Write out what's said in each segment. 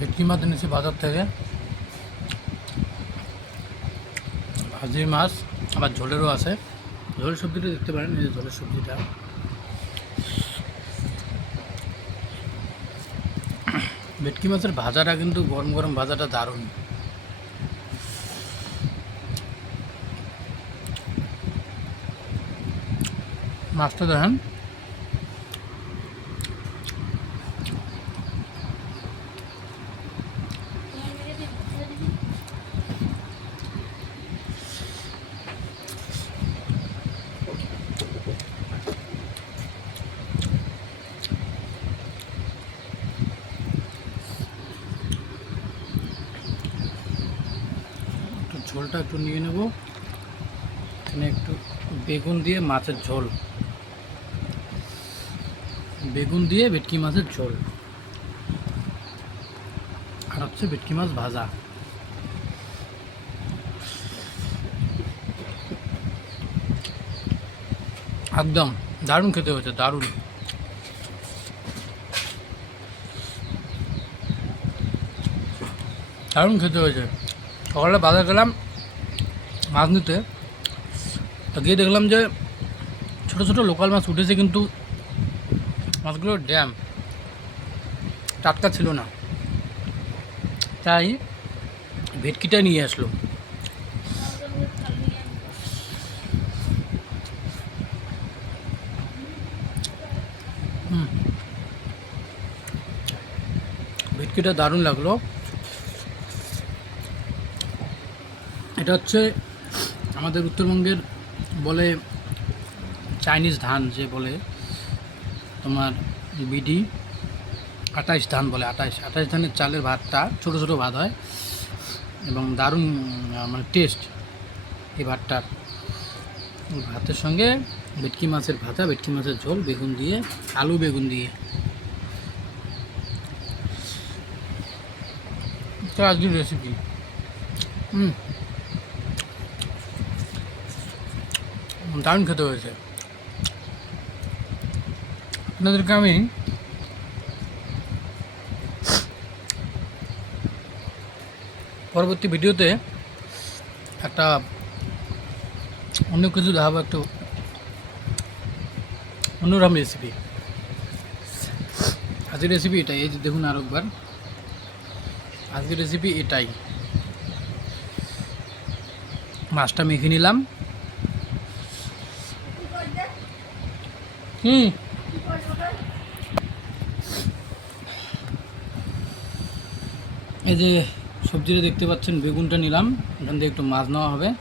ভেটকি মাছ এনেছি বাজার থেকে। ভাজি মাছ, আবার ঝোলেরও আছে। ঝোলের সবজিটা দেখতে পারেন, এই ঝোলের সবজিটা। ভেটকি মাছের ভাজাটা কিন্তু গরম গরম ভাজাটা দারুণ। মাছটা দেখেন। ঝোলটা একটু নিয়ে নেব। এখানে একটু বেগুন দিয়ে মাছের ঝোল। বেগুন দিয়ে ভেটকি মাছের ঝোল। আর হচ্ছে ভেটকি মাছ ভাজা। একদম দারুণ খেতে হয়েছে, দারুণ। দারুণ খেতে হয়েছে। সকালে বাজার গেলাম মাছ নিতে। তো গিয়ে দেখলাম যে ছোটো ছোটো লোকাল মাছ উঠেছে কিন্তু মাছগুলো ড্যাম। টাটকা ছিল না। তাই ভেটকিটা নিয়ে আসলো। ভেটকিটা দারুণ লাগল। এটা হচ্ছে আমাদের উত্তরবঙ্গের বলে চাইনিজ ধান যে বলে তোমার বিডি আঠাইশ ধান বলে আঠাইশ আঠাইশ ধানের চালের ভাতটা ছোটো ছোটো ভাত হয় এবং দারুণ মানে টেস্ট এই ভাতটার ভাতের সঙ্গে ভেটকি মাছের ভাতা ভেটকি মাছের ঝোল, বেগুন দিয়ে, আলু বেগুন দিয়ে। তো আজকের রেসিপি হুম। দারুণ খেতে হয়েছে। আপনাদেরকে আমি পরবর্তী ভিডিওতে একটা অন্য কিছু দেখাবো, একটু অন্যরকম রেসিপি আজকের রেসিপি এটাই, এই যে দেখুন আরও একবার। আজকের রেসিপি এটাই। মাছটা মেখে নিলাম। হুম। এই যে সবজিটা দেখতে পাচ্ছেন, বেগুনটা নিলাম। এখান থেকে একটু মাছ নেওয়া হবে।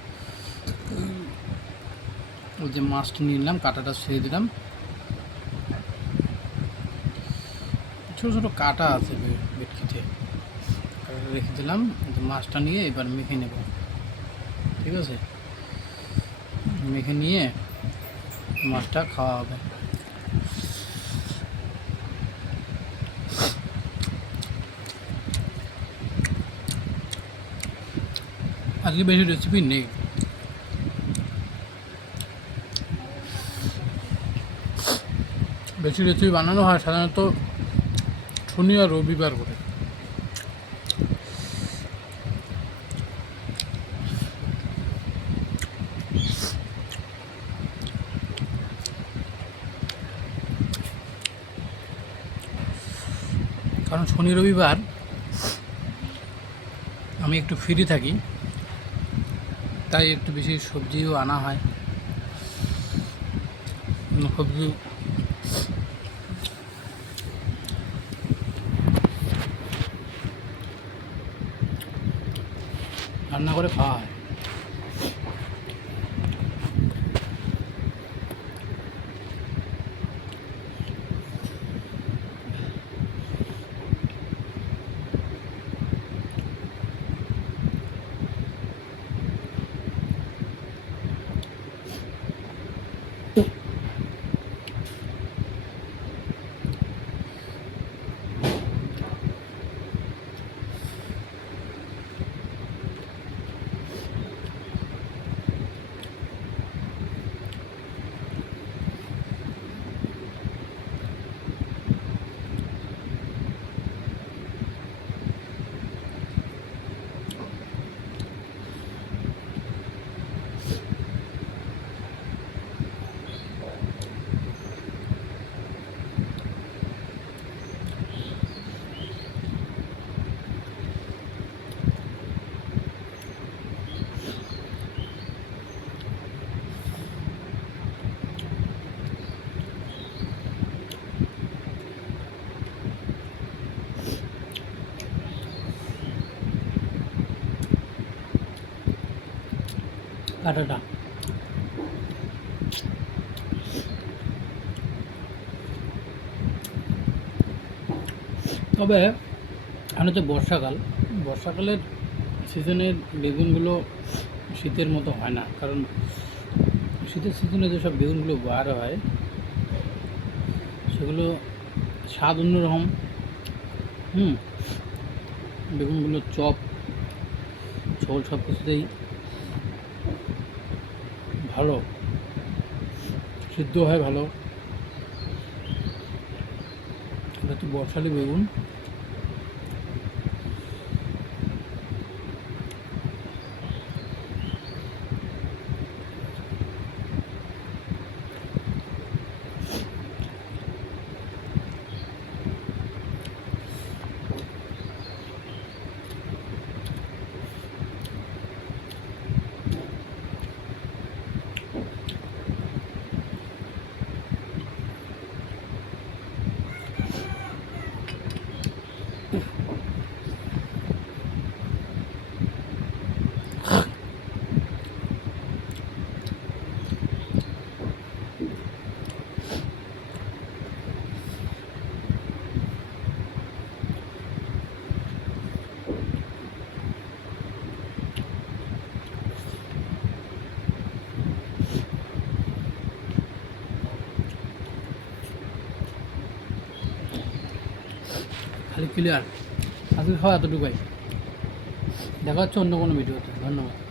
ওই যে মাছটা নিলাম, কাঁটাটা ছেড়ে দিলাম। ছোটো ছোটো কাটা আছে বে- ভেটকিতে কাটাটা রেখে দিলাম মাছটা নিয়ে এবার মেখে নেব। ঠিক আছে? মেখে নিয়ে মাছটা খাওয়া হবে। আজকে বেশি রেসিপি নেই। বেশি রেসিপি বানানো হয় সাধারণত শনি আর রবিবার করে। কারণ শনি রবিবার আমি একটু ফ্রি থাকি। তাই একটু বেশি সবজিও আনা হয়। সবজি রান্না করে খাওয়া হয়। কাঁটাটা। তবে এখন হচ্ছে বর্ষাকাল। বর্ষাকালের সিজনের বেগুনগুলো শীতের মতো হয় না, কারণ শীতের সিজনে যেসব বেগুনগুলো বার হয়, সেগুলো স্বাদ অন্যরকম। হুম, বেগুনগুলো চপ, ঝোল সব কিছুতেই ভালো? সিদ্ধ হয় ভালো। এটা তো বর্ষালি বেগুন। খালি ক্লিয়ার আজকে খাওয়া এতটুকুই। দেখা হচ্ছে অন্য কোনো ভিডিওতে। ধন্যবাদ।